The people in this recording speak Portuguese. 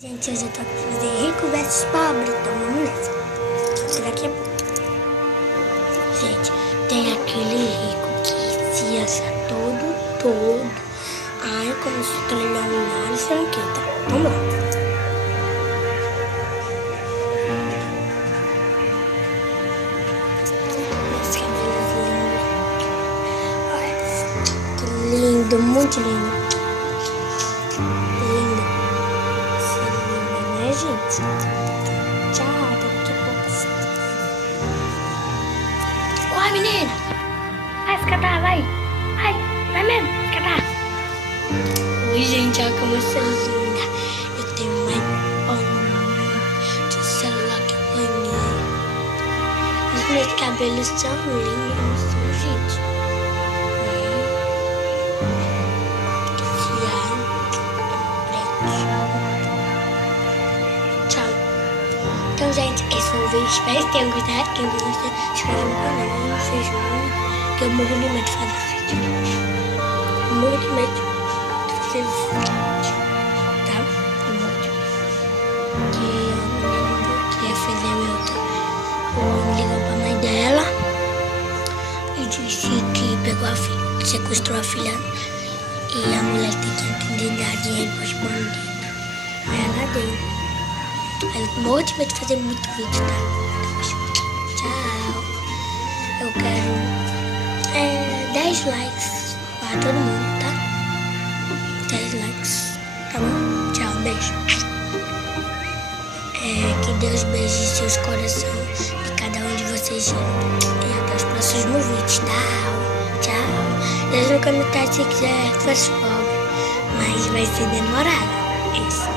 Gente, hoje eu tô aqui pra fazer rico versus pobre, então vamos nessa. Daqui a pouco. Gente, tem aquele rico que se acha todo. Ai, como se trilionário, não sei o que, tá? Vamos lá. Nossa, que beleza. Olha, que lindo, muito lindo. Gente, tchau, até daqui a pouco. Oi, menina, vai escapar, vai mesmo, escapar. Oi, gente, olha como eu sou linda. Eu tenho um iPhone de celular que eu ganhei. Os meus cabelos são lindos, gente. Então, gente, esse foi o vídeo. Espero que tenham gostado. Quem gostou, se inscreve no canal. Não se joga, que eu morro de medo de fazer vídeo. Morro de medo de fazer vídeo. Tá? Eu morro de medo. Que a menina queria fazer meu. O homem ligou pra mãe dela e disse que pegou a filha, sequestrou a filha. E a mulher tem que dar dinheiro para os bandidos. Aí ela deu. Eu morro de medo de fazer muito vídeo, tá? Tchau. Eu quero 10 likes para todo mundo, tá? 10 likes. Tá bom? Tchau, beijo. Que Deus beije seus corações de cada um de vocês. E até os próximos vídeos. Tchau. Deixa no comentário se quiser que fosse pobre. Mas vai ser demorado. Isso.